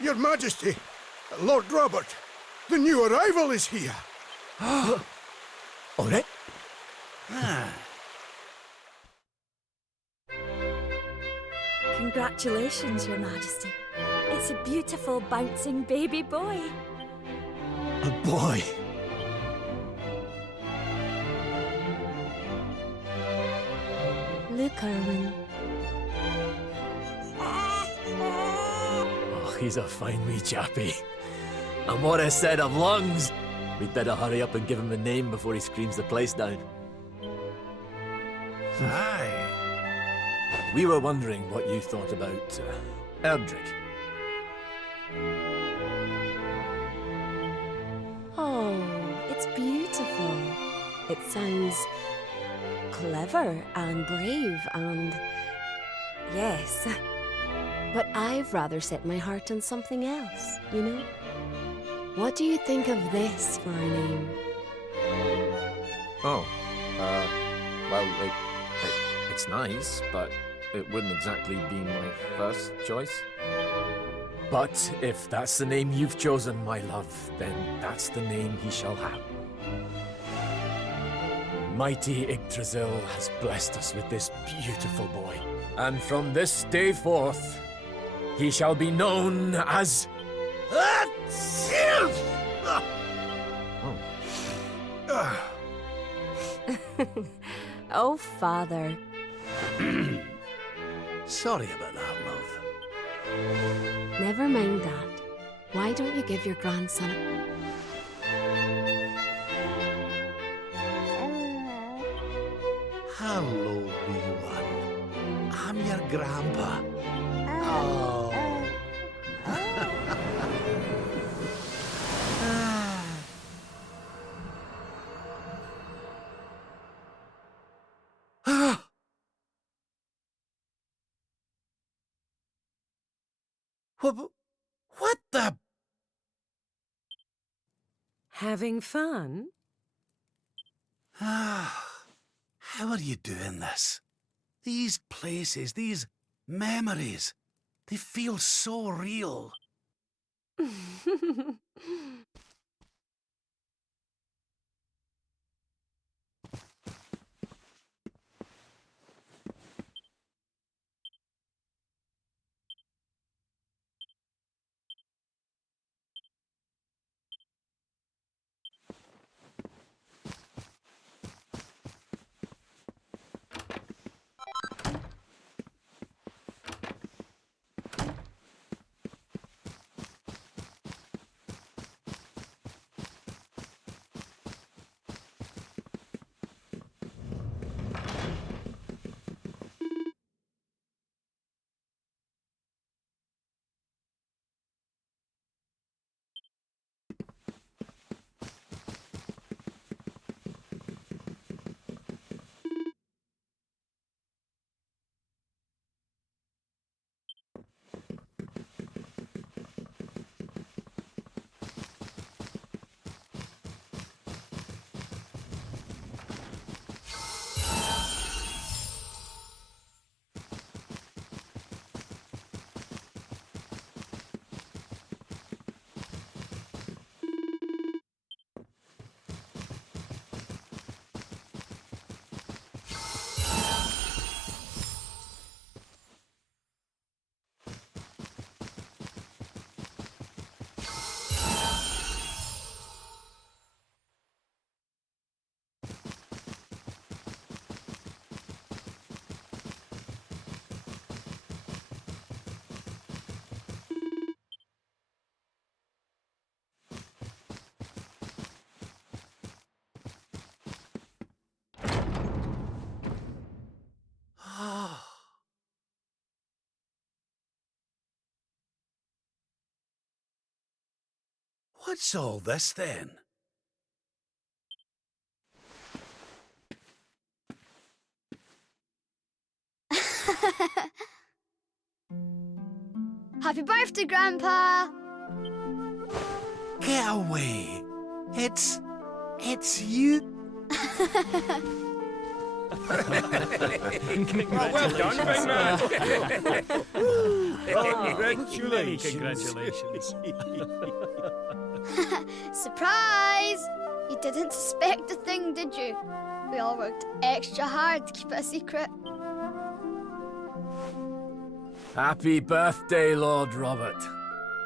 Your Majesty, Lord Robert, the new arrival is here. All right. Congratulations, Your Majesty. It's a beautiful, bouncing baby boy. A boy. Look, Erwin. Oh, he's a fine wee chappie. And what I said of lungs! We'd better hurry up and give him a name before he screams the place down. Aye. We were wondering what you thought about Erdrick. Oh, it's beautiful. It sounds clever and brave and... yes. But I've rather set my heart on something else, you know? What do you think of this for a name? Oh, well, it's nice, but it wouldn't exactly be my first choice. But if that's the name you've chosen, my love, then that's the name he shall have. Mighty Yggdrasil has blessed us with this beautiful boy. And from this day forth, he shall be known as... Oh, Father. Sorry about that, love. Never mind that. Why don't you give your grandson a... Hello, wee one. I'm your grandpa. Oh. What the... Having fun? How are you doing this? These places, these memories, they feel so real. What's all this then? Happy birthday, Grandpa! Get away! It's you. Well done, big man. Congratulations. Surprise! You didn't suspect a thing, did you? We all worked extra hard to keep it a secret. Happy birthday, Lord Robert.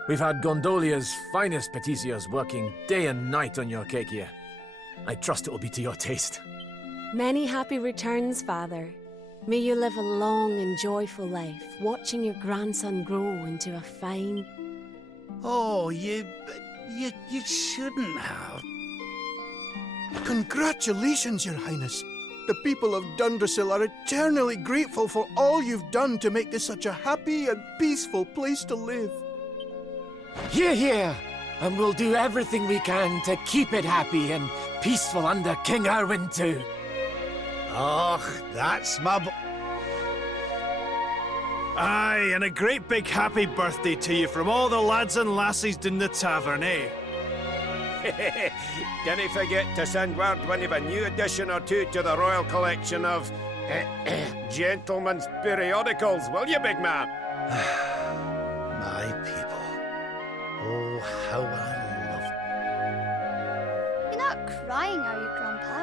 We've had Gondolia's finest patissiers working day and night on your cake here. I trust it will be to your taste. Many happy returns, Father. May you live a long and joyful life, watching your grandson grow into a fine... Oh, you shouldn't have. Congratulations, Your Highness. The people of Dundrasil are eternally grateful for all you've done to make this such a happy and peaceful place to live. Hear, hear! And we'll do everything we can to keep it happy and peaceful under King Erwin too. Oh, that's my Aye, and a great big happy birthday to you from all the lads and lassies in the tavern, eh? Didn't forget to send word when you've a new edition or two to the Royal Collection of gentlemen's periodicals, will you, big man? My people. Oh, how I love. You're not crying, are you, Grandpa?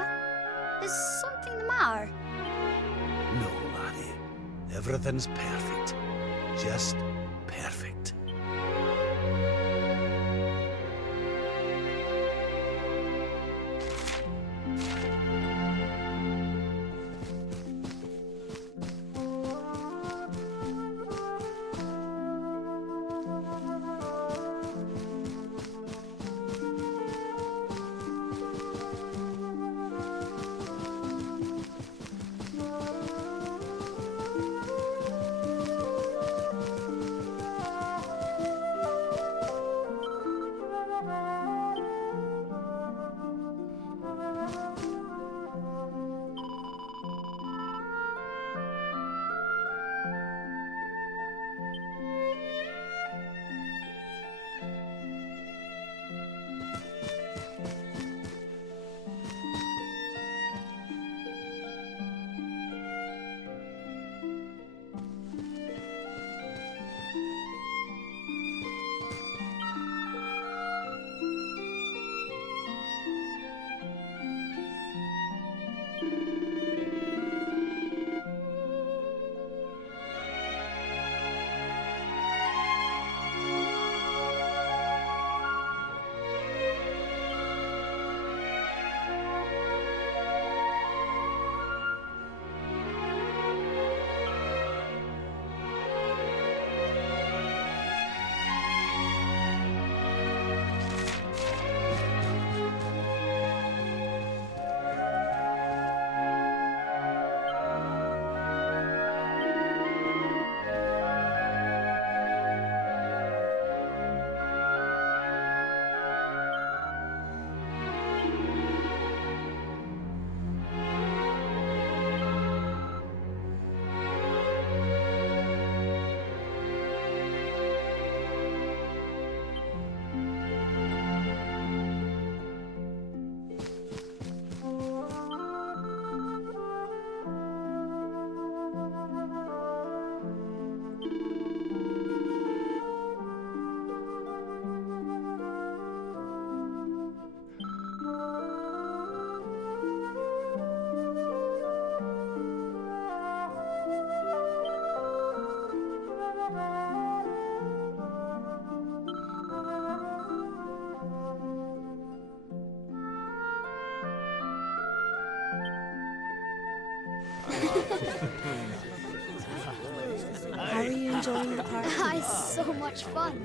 Is something the matter? No, laddie. Everything's perfect. Just perfect. How are you enjoying the party? It's so much fun.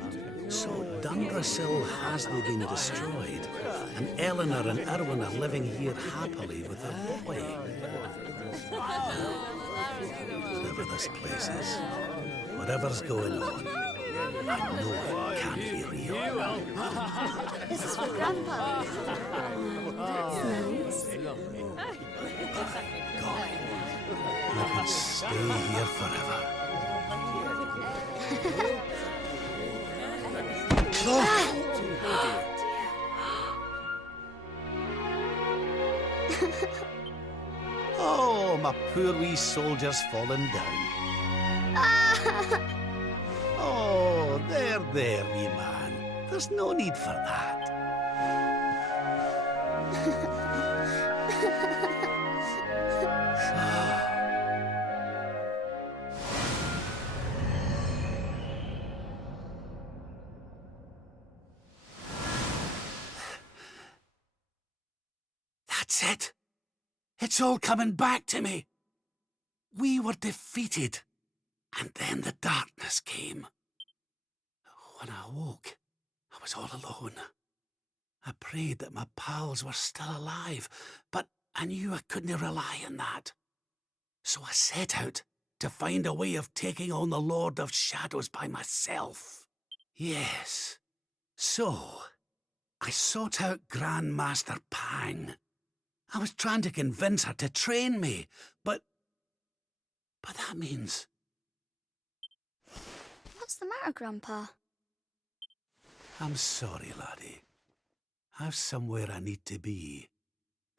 So Dundrasil hasn't been destroyed, and Eleanor and Erwin are living here happily with their boy. Whatever this place is, whatever's going on, I know it can't be real. This is for Grandpa. That's nice. God, I could stay here forever. Oh, my poor wee soldier's fallen down. Oh, there, wee man. There's no need for that. That's it. It's all coming back to me. We were defeated, and then the darkness came. When I awoke, I was all alone. I prayed that my pals were still alive, but I knew I couldn't rely on that. So I set out to find a way of taking on the Lord of Shadows by myself. Yes. So, I sought out Grandmaster Pang. I was trying to convince her to train me, but that means... What's the matter, Grandpa? I'm sorry, laddie. I've somewhere I need to be.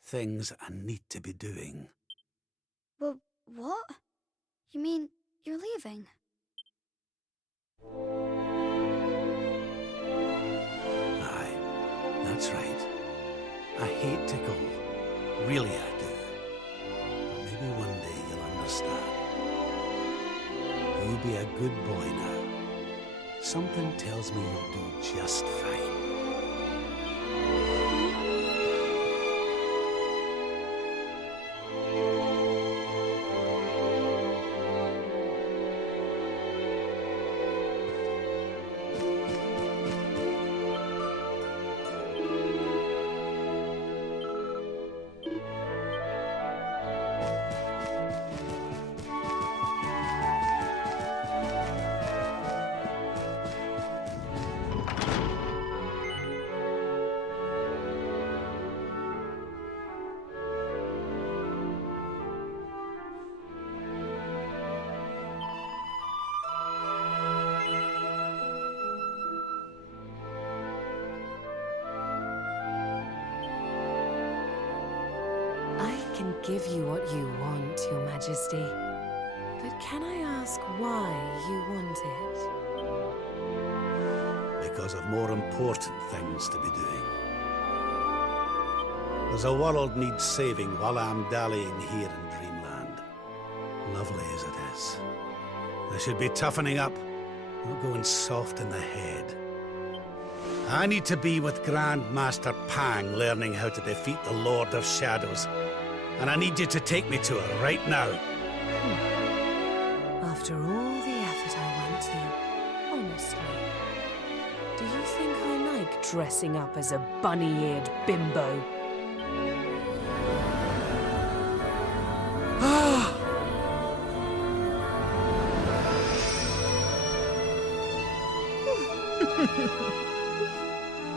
Things I need to be doing. Well, what? You mean you're leaving? Aye, that's right. I hate to go. Really, I do. But maybe one day you'll understand. You be a good boy now. Something tells me you'll do just fine. Give you what you want, Your Majesty. But can I ask why you want it? Because of more important things to be doing. There's a world needs saving while I'm dallying here in Dreamland. Lovely as it is. I should be toughening up, not going soft in the head. I need to be with Grandmaster Pang learning how to defeat the Lord of Shadows. And I need you to take me to her right now. After all the effort I went to, honestly, do you think I like dressing up as a bunny-eared bimbo?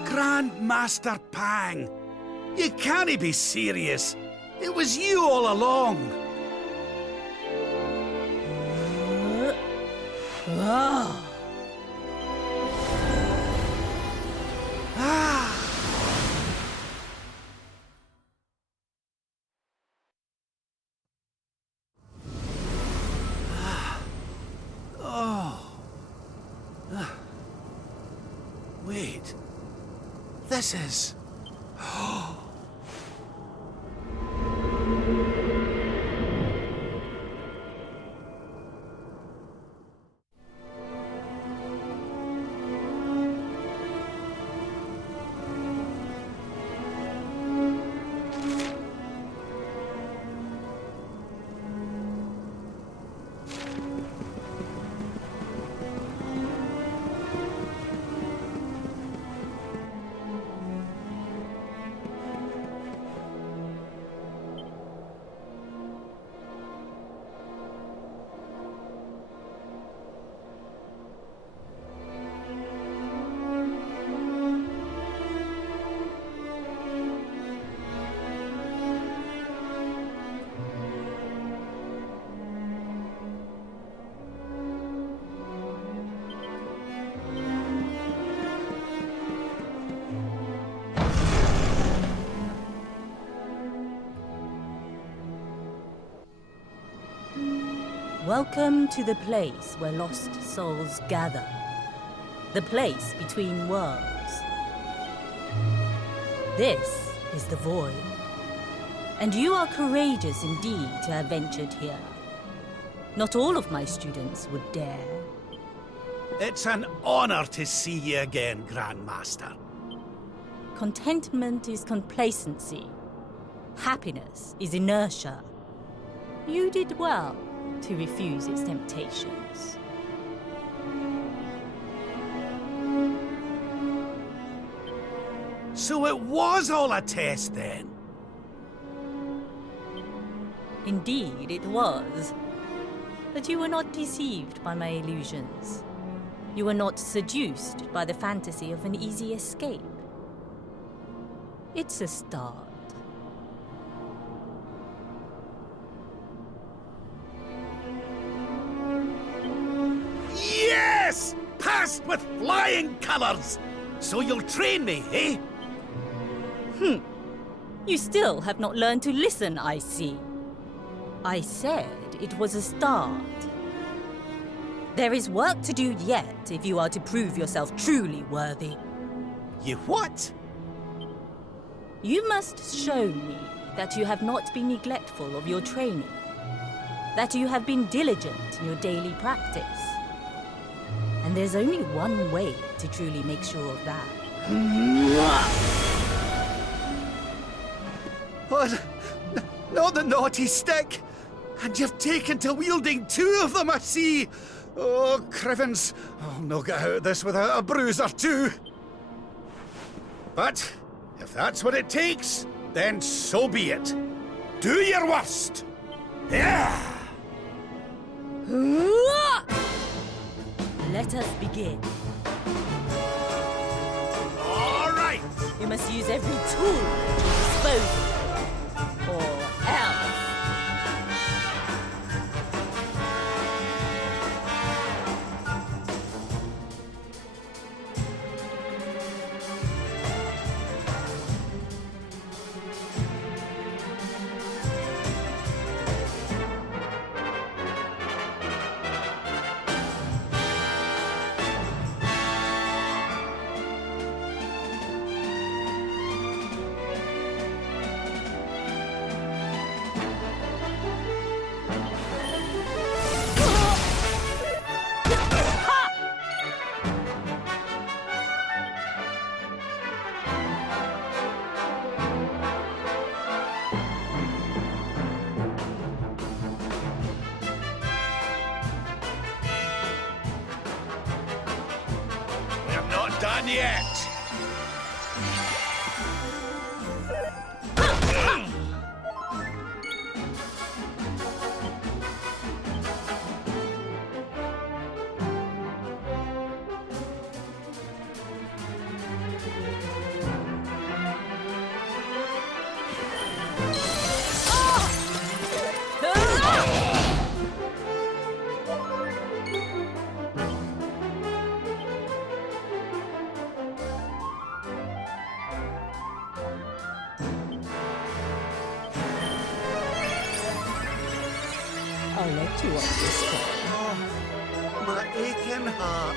Grandmaster Pang! You can't be serious! It was you all along! Wait. This is... Welcome to the place where lost souls gather. The place between worlds. This is the Void. And you are courageous indeed to have ventured here. Not all of my students would dare. It's an honor to see you again, Grandmaster. Contentment is complacency. Happiness is inertia. You did well to refuse its temptations. So it was all a test then? Indeed, it was. But you were not deceived by my illusions. You were not seduced by the fantasy of an easy escape. It's a start. Yes! Passed with flying colours! So you'll train me, eh? You still have not learned to listen, I see. I said it was a start. There is work to do yet if you are to prove yourself truly worthy. You what? You must show me that you have not been neglectful of your training. That you have been diligent in your daily practice. And there's only one way to truly make sure of that. What? Not the naughty stick! And you've taken to wielding two of them, I see! Oh, Crivens, I'll no get out of this without a bruise or two. But, if that's what it takes, then so be it. Do your worst! Yeah! Let us begin. All right! You must use every tool at your disposal. Or else. We're not done yet! I'll let you off this one. Oh, my aching heart.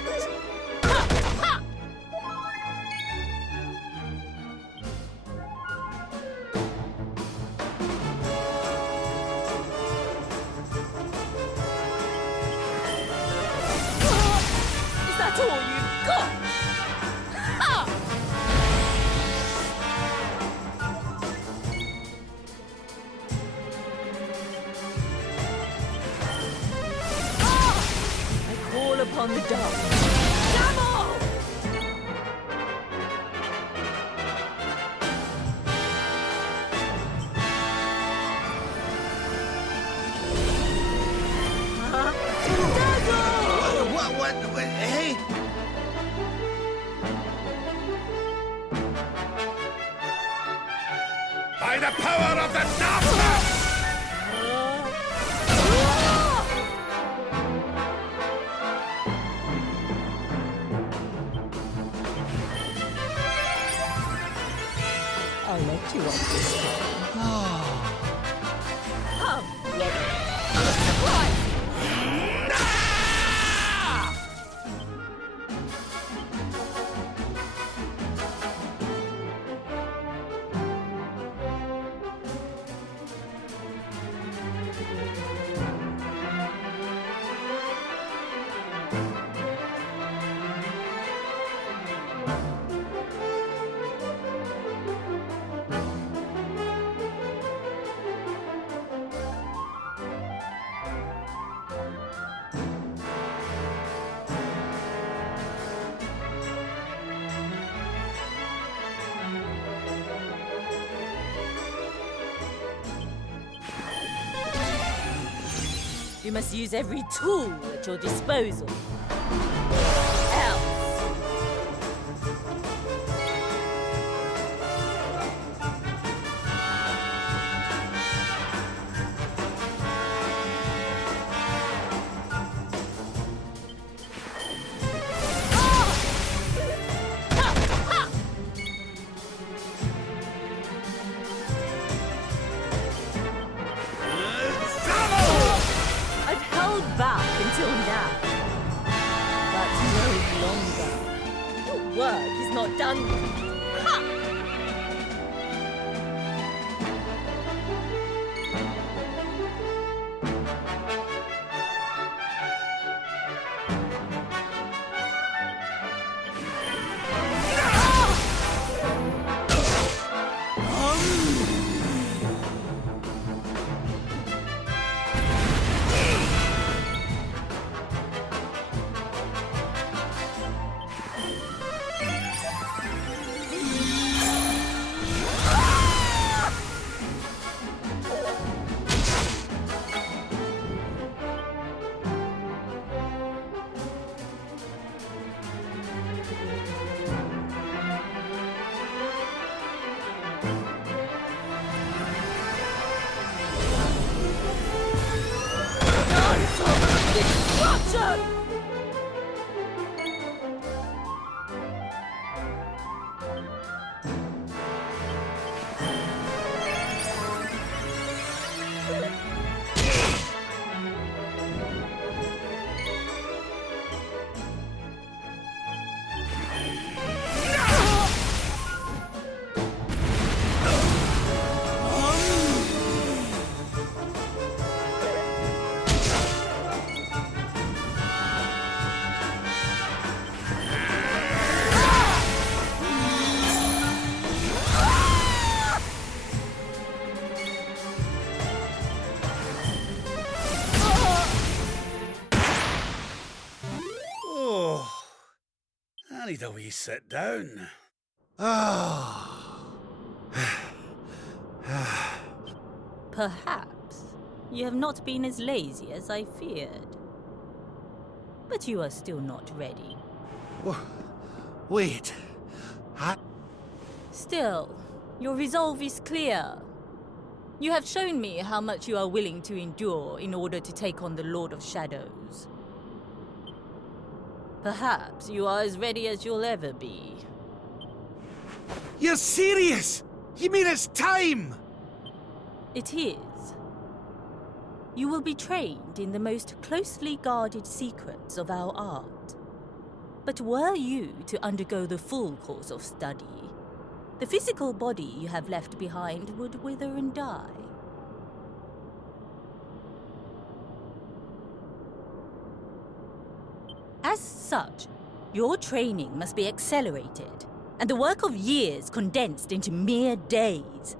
Is that all you've got? Ha! I call upon the dark. Double! What, hey? By the power of the darkness! I'll let you off this one. Come, Robert. Surprise! you must use every tool at your disposal. Or else. I've held back until now, but no longer. Your work is not done yet. Ha! Destruction! I need a wee sit down. Perhaps you have not been as lazy as I feared. But you are still not ready. Wait. Still, your resolve is clear. You have shown me how much you are willing to endure in order to take on the Lord of Shadows. Perhaps you are as ready as you'll ever be. You're serious? You mean it's time? It is. You will be trained in the most closely guarded secrets of our art. But were you to undergo the full course of study, the physical body you have left behind would wither and die. As such, your training must be accelerated, and the work of years condensed into mere days.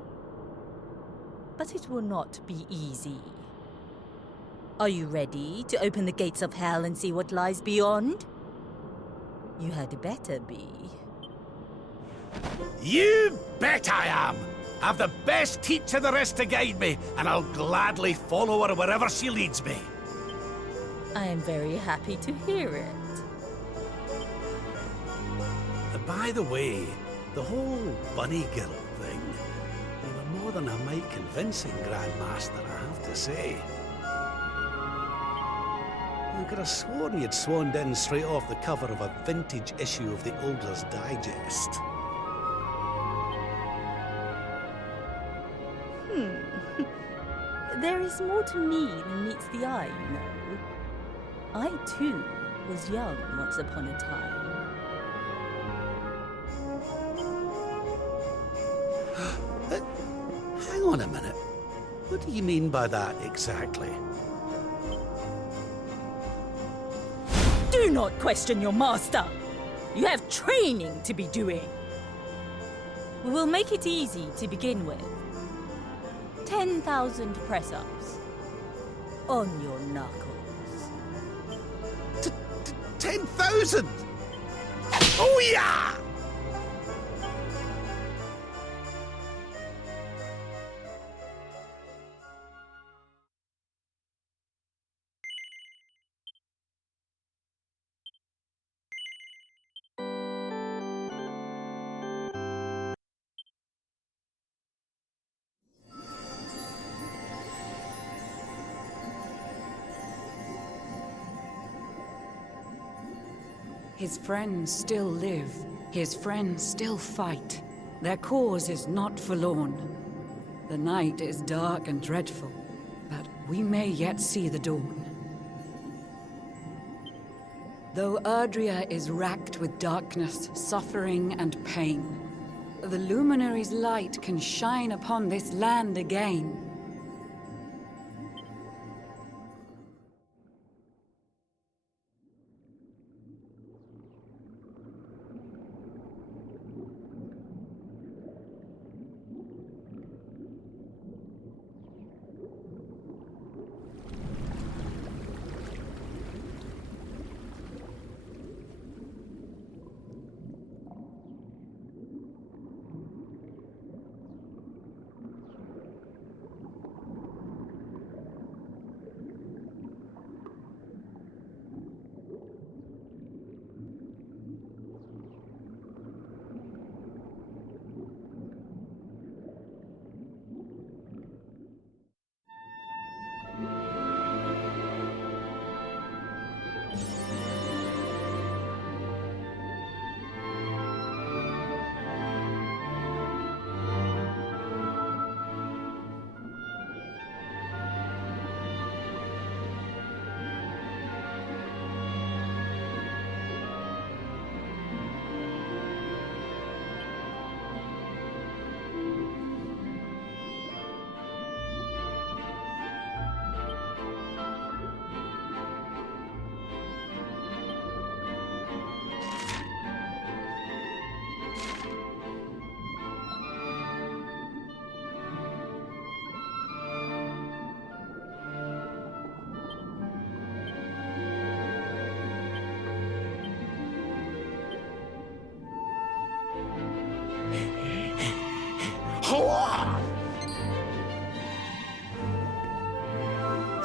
But it will not be easy. Are you ready to open the gates of hell and see what lies beyond? You had better be. You bet I am! I've the best teacher there is to guide me, and I'll gladly follow her wherever she leads me. I am very happy to hear it. By the way, the whole bunny girl thing, you were more than a mite convincing, Grandmaster, I have to say. I could have sworn you'd swaned in straight off the cover of a vintage issue of the Ogler's Digest. There is more to me than meets the eye, you know. I, too, was young once upon a time. Hang on a minute. What do you mean by that exactly? Do not question your master! You have training to be doing. We will make it easy to begin with. 10,000 press-ups on your knuckles. 10,000? Oh yeah! His friends still live. His friends still fight. Their cause is not forlorn. The night is dark and dreadful, but we may yet see the dawn. Though Erdrea is racked with darkness, suffering, and pain, the Luminary's light can shine upon this land again.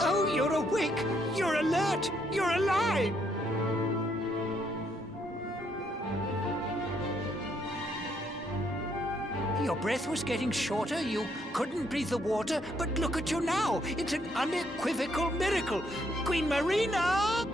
Oh, you're awake! You're alert! You're alive! Your breath was getting shorter, you couldn't breathe the water, but look at you now! It's an unequivocal miracle! Queen Marina!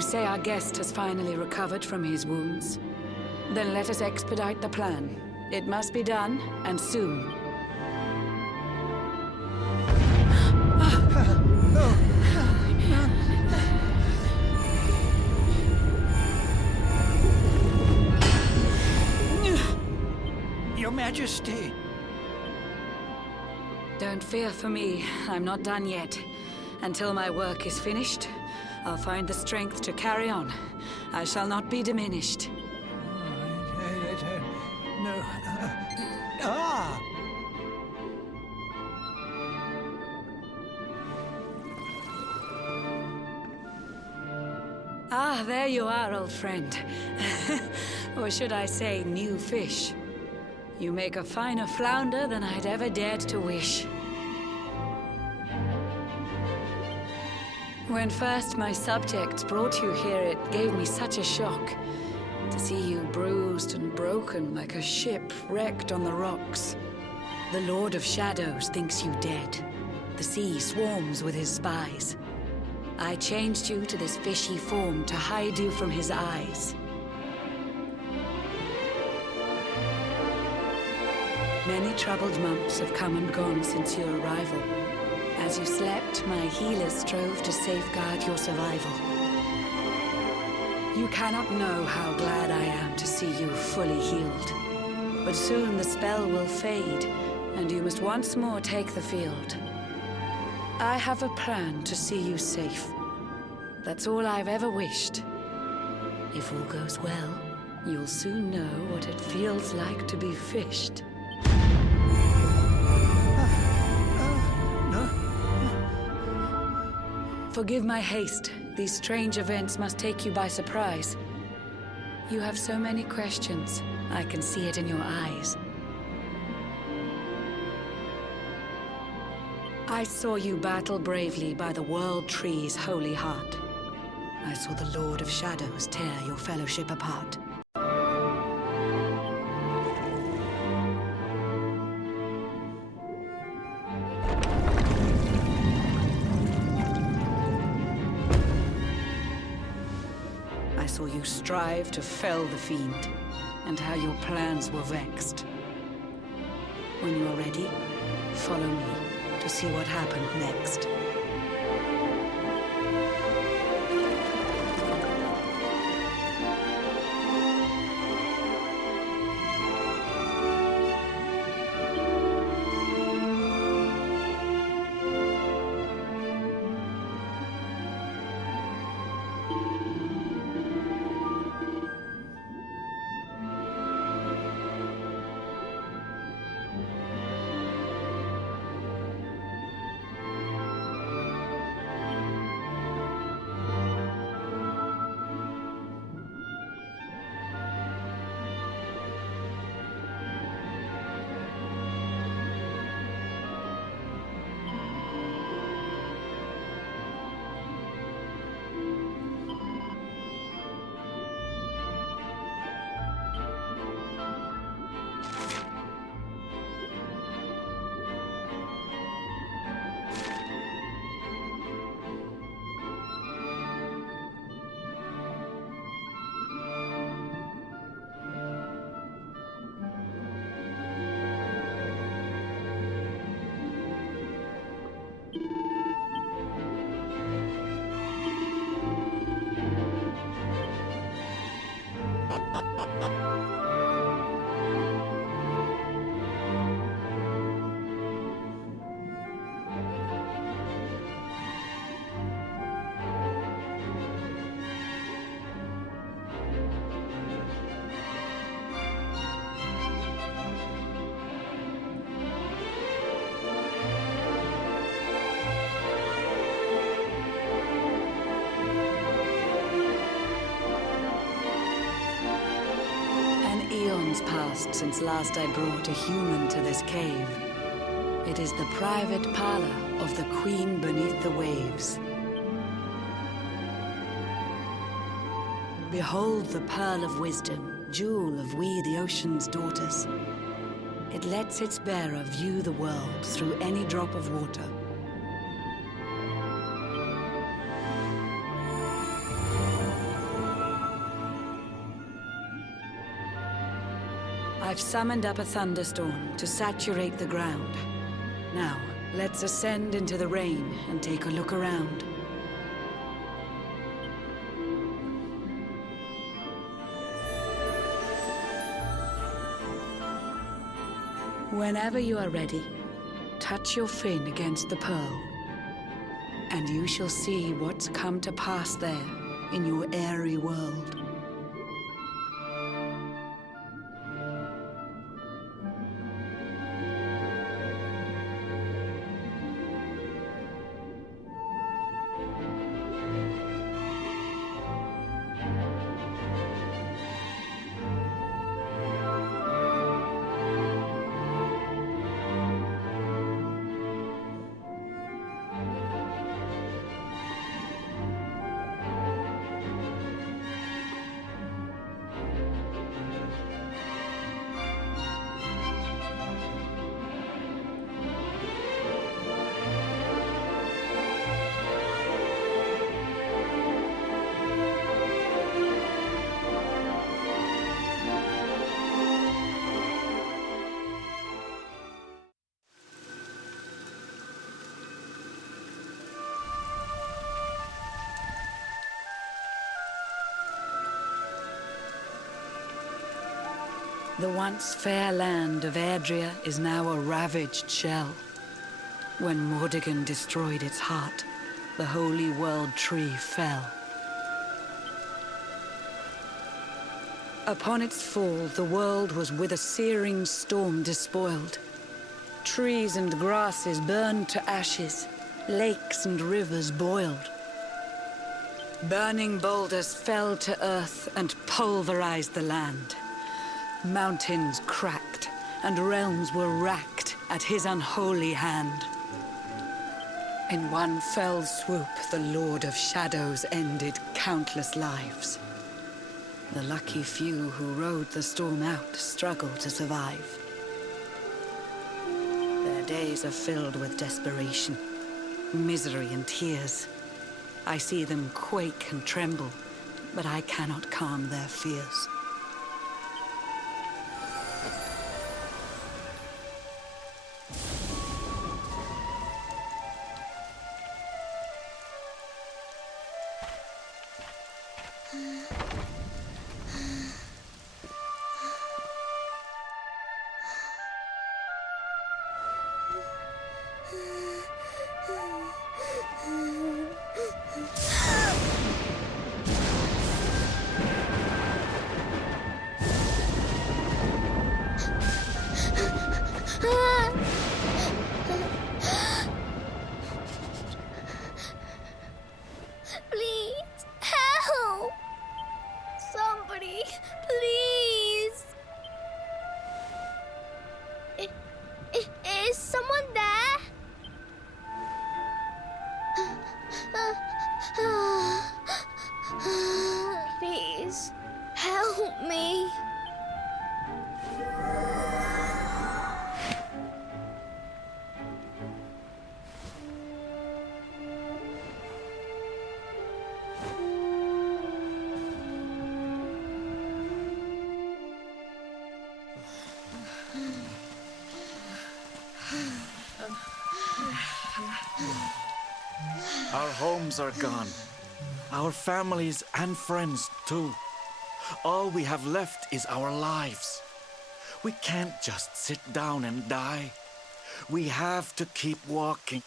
You say our guest has finally recovered from his wounds? Then let us expedite the plan. It must be done, and soon. Your Majesty. Don't fear for me. I'm not done yet. Until my work is finished, I'll find the strength to carry on. I shall not be diminished. No. Ah, there you are, old friend. Or should I say, new fish. You make a finer flounder than I'd ever dared to wish. When first my subjects brought you here, it gave me such a shock. To see you bruised and broken like a ship wrecked on the rocks. The Lord of Shadows thinks you dead. The sea swarms with his spies. I changed you to this fishy form to hide you from his eyes. Many troubled months have come and gone since your arrival. As you slept, my healers strove to safeguard your survival. You cannot know how glad I am to see you fully healed. But soon the spell will fade, and you must once more take the field. I have a plan to see you safe. That's all I've ever wished. If all goes well, you'll soon know what it feels like to be fished. Forgive my haste. These strange events must take you by surprise. You have so many questions. I can see it in your eyes. I saw you battle bravely by the World Tree's holy heart. I saw the Lord of Shadows tear your fellowship apart. I saw you strive to fell the fiend, and how your plans were vexed. When you are ready, follow me to see what happened next. Passed since last I brought a human to this cave. It is the private parlor of the Queen beneath the waves. Behold the pearl of wisdom, jewel of we the ocean's daughters. It lets its bearer view the world through any drop of water. I've summoned up a thunderstorm to saturate the ground. Now, let's ascend into the rain and take a look around. Whenever you are ready, touch your fin against the pearl, and you shall see what's come to pass there in your airy world. The once fair land of Adria is now a ravaged shell. When Mordegon destroyed its heart, the holy world tree fell. Upon its fall, the world was with a searing storm despoiled. Trees and grasses burned to ashes, lakes and rivers boiled. Burning boulders fell to earth and pulverized the land. Mountains cracked, and realms were racked at his unholy hand. In one fell swoop, the Lord of Shadows ended countless lives. The lucky few who rode the storm out struggled to survive. Their days are filled with desperation, misery and tears. I see them quake and tremble, but I cannot calm their fears. Please, help! Somebody, please! Is someone there? Please, help me. Our homes are gone. Our families and friends, too. All we have left is our lives. We can't just sit down and die. We have to keep walking.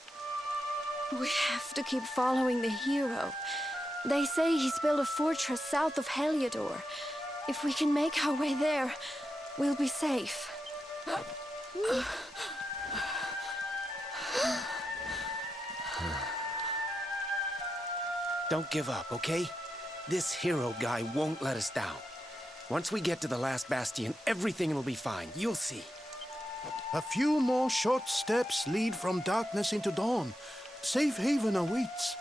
We have to keep following the hero. They say he's built a fortress south of Heliodor. If we can make our way there, we'll be safe. Don't give up, okay? This hero guy won't let us down. Once we get to the last bastion, everything will be fine. You'll see. A few more short steps lead from darkness into dawn. Safe haven awaits.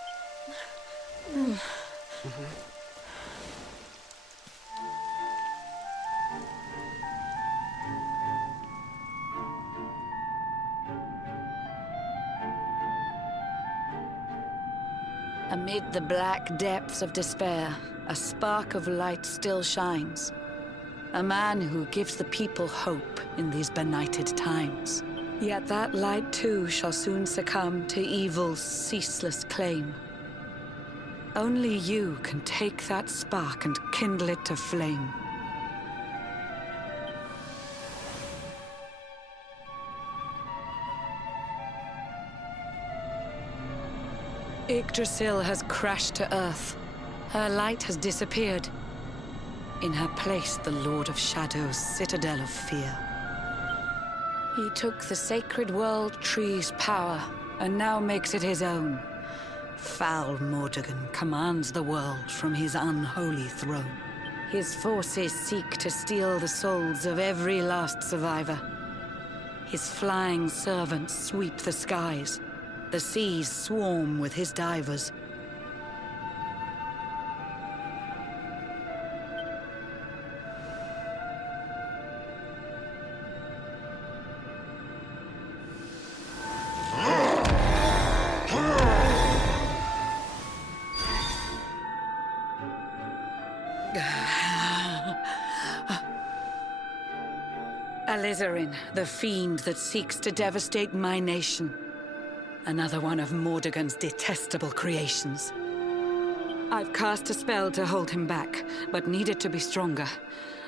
Amid the black depths of despair, a spark of light still shines. A man who gives the people hope in these benighted times. Yet that light too shall soon succumb to evil's ceaseless claim. Only you can take that spark and kindle it to flame. Yggdrasil has crashed to Earth. Her light has disappeared. In her place, the Lord of Shadow's citadel of fear. He took the sacred world tree's power, and now makes it his own. Foul Mordegon commands the world from his unholy throne. His forces seek to steal the souls of every last survivor. His flying servants sweep the skies. The seas swarm with his divers. Alizarin, the fiend that seeks to devastate my nation. Another one of Mordegon's detestable creations. I've cast a spell to hold him back, but need it to be stronger.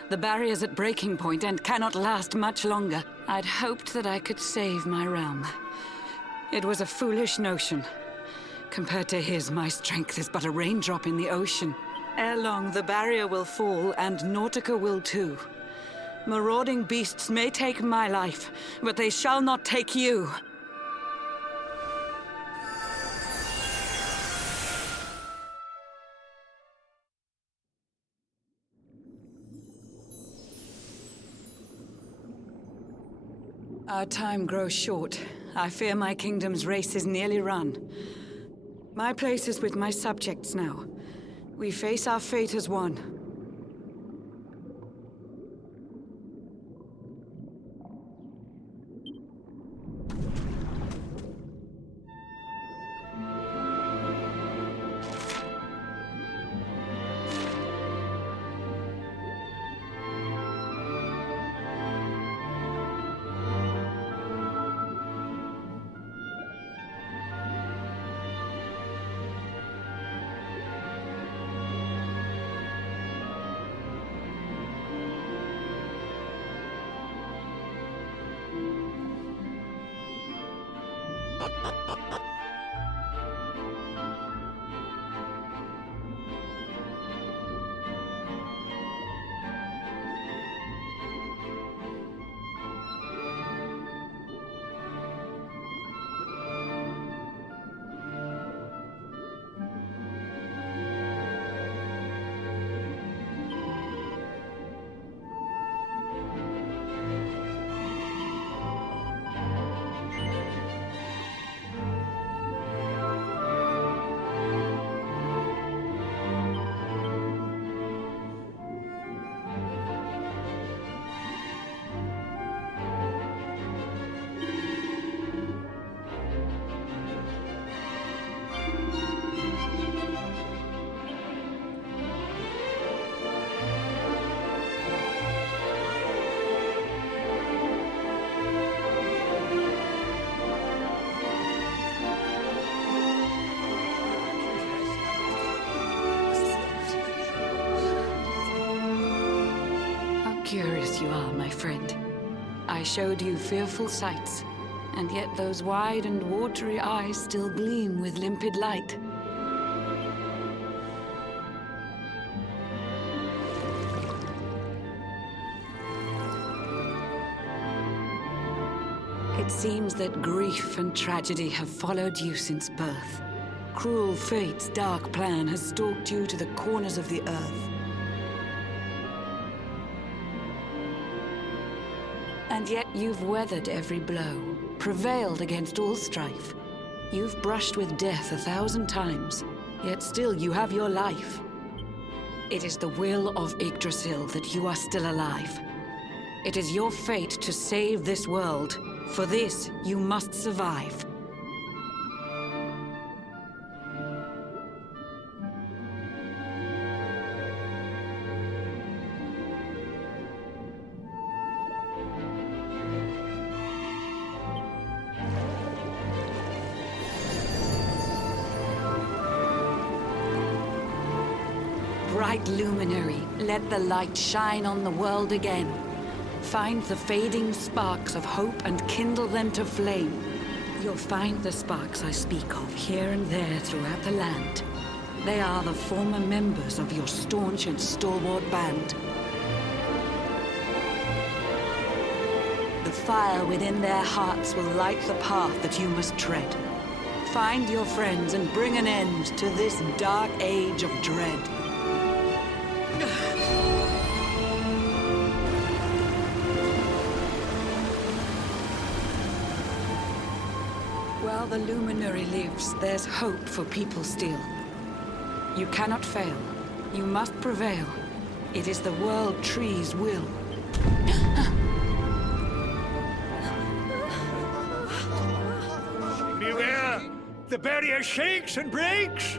The barrier's at breaking point and cannot last much longer. I'd hoped that I could save my realm. It was a foolish notion. Compared to his, my strength is but a raindrop in the ocean. Ere long, the barrier will fall, and Nautica will too. Marauding beasts may take my life, but they shall not take you. Our time grows short. I fear my kingdom's race is nearly run. My place is with my subjects now. We face our fate as one. Curious you are, my friend. I showed you fearful sights, and yet those wide and watery eyes still gleam with limpid light. It seems that grief and tragedy have followed you since birth. Cruel fate's dark plan has stalked you to the corners of the earth. And yet you've weathered every blow, prevailed against all strife. You've brushed with death 1,000 times, yet still you have your life. It is the will of Yggdrasil that you are still alive. It is your fate to save this world. For this, you must survive. bright luminary, let the light shine on the world again. Find the fading sparks of hope and kindle them to flame. You'll find the sparks I speak of here and there throughout the land. They are the former members of your staunch and stalwart band. The fire within their hearts will light the path that you must tread. Find your friends and bring an end to this dark age of dread. While the luminary lives, there's hope for people still. You cannot fail. You must prevail. It is the World Tree's will. Beware! The barrier shakes and breaks!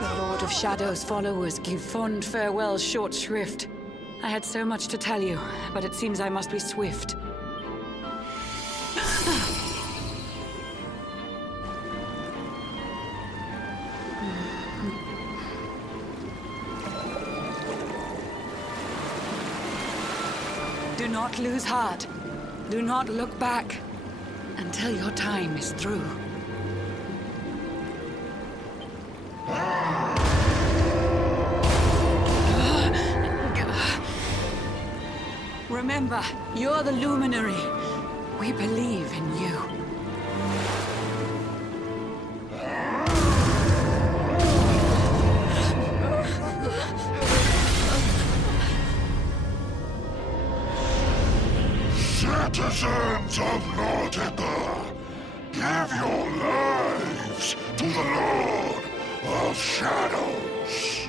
The Lord of Shadow's followers give fond farewell short shrift. I had so much to tell you, but it seems I must be swift. Do not lose heart. Do not look back until your time is through. Remember, you're the luminary. We believe in you. Citizens of Nautica, give your lives to the Lord of Shadows.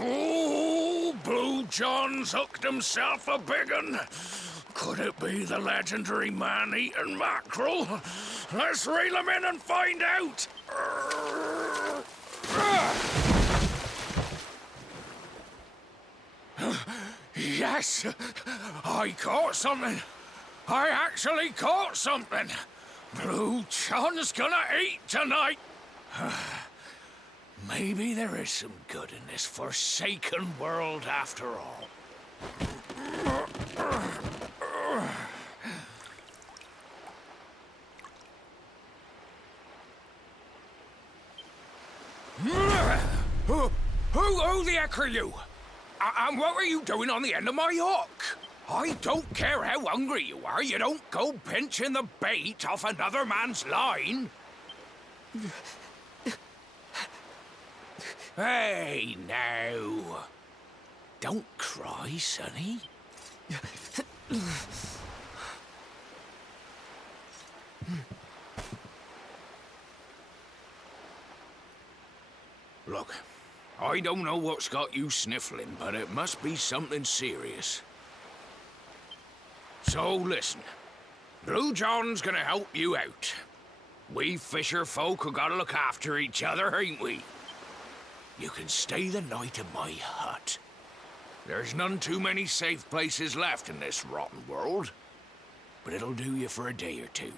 Oh, Blue John's hooked himself a big un. Could it be the legendary man-eating mackerel? Let's reel him in and find out. Yes, I caught something. I actually caught something. Blue John's gonna eat tonight. Maybe there is some good in this forsaken world after all. Who the heck are you? And what are you doing on the end of my hook? I don't care how hungry you are, you don't go pinching the bait off another man's line. Hey, now. Don't cry, sonny. Look, I don't know what's got you sniffling, but it must be something serious. So listen, Blue John's gonna help you out. We fisher folk have gotta look after each other, ain't we? You can stay the night in my hut. There's none too many safe places left in this rotten world, but it'll do you for a day or two.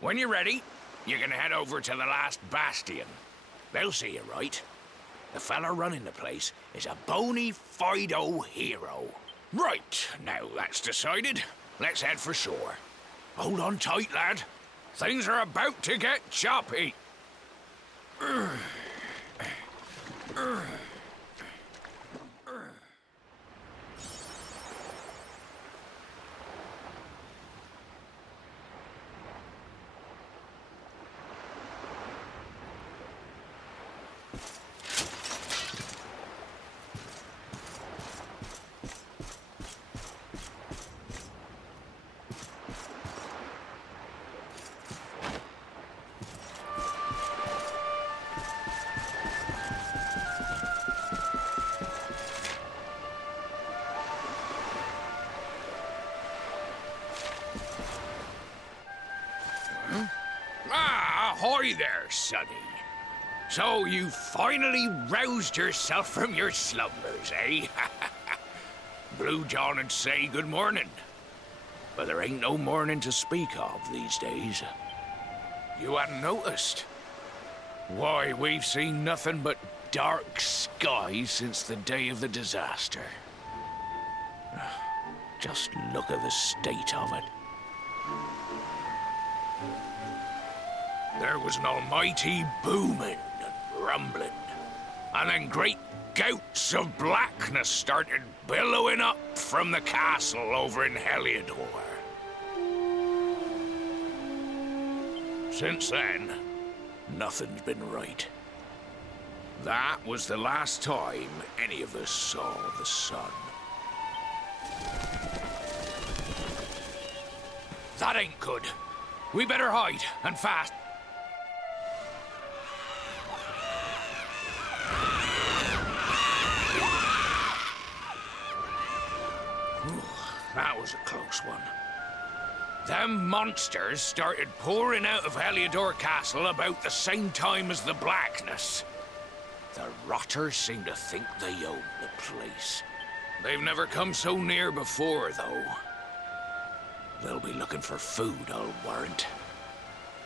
When you're ready, you're gonna head over to the last bastion. They'll see you right. The fella running the place is a bona fide hero. Right, now that's decided. Let's head for shore. Hold on tight, lad. Things are about to get choppy. Ahoy there, sonny. So you finally roused yourself from your slumbers, eh? Blue John would say good morning. But there ain't no morning to speak of these days. You hadn't noticed? Why, we've seen nothing but dark skies since the day of the disaster. Just look at the state of it. There was an almighty booming and rumbling, and then great gouts of blackness started billowing up from the castle over in Heliodor. Since then, nothing's been right. That was the last time any of us saw the sun. That ain't good. We better hide, and fast. That was a close one. Them monsters started pouring out of Heliodor Castle about the same time as the blackness. The rotters seem to think they own the place. They've never come so near before, though. They'll be looking for food, I'll warrant.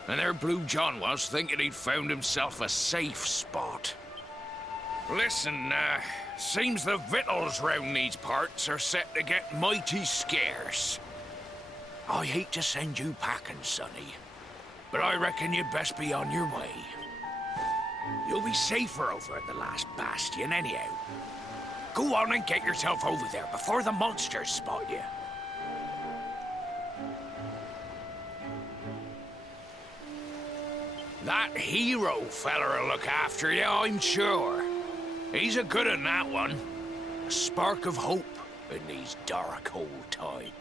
And there Blue John was, thinking he'd found himself a safe spot. Listen, seems the victuals round these parts are set to get mighty scarce. I hate to send you packing, sonny, but I reckon you'd best be on your way. You'll be safer over at the last bastion anyhow. Go on and get yourself over there before the monsters spot you. That hero feller'll look after you, I'm sure. He's a good un, that one. A spark of hope in these dark old times.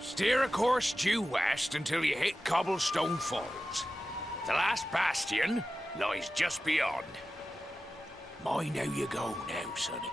Steer a course due west until you hit Cobblestone Falls. The last bastion lies just beyond. Mind how you go now, sonny.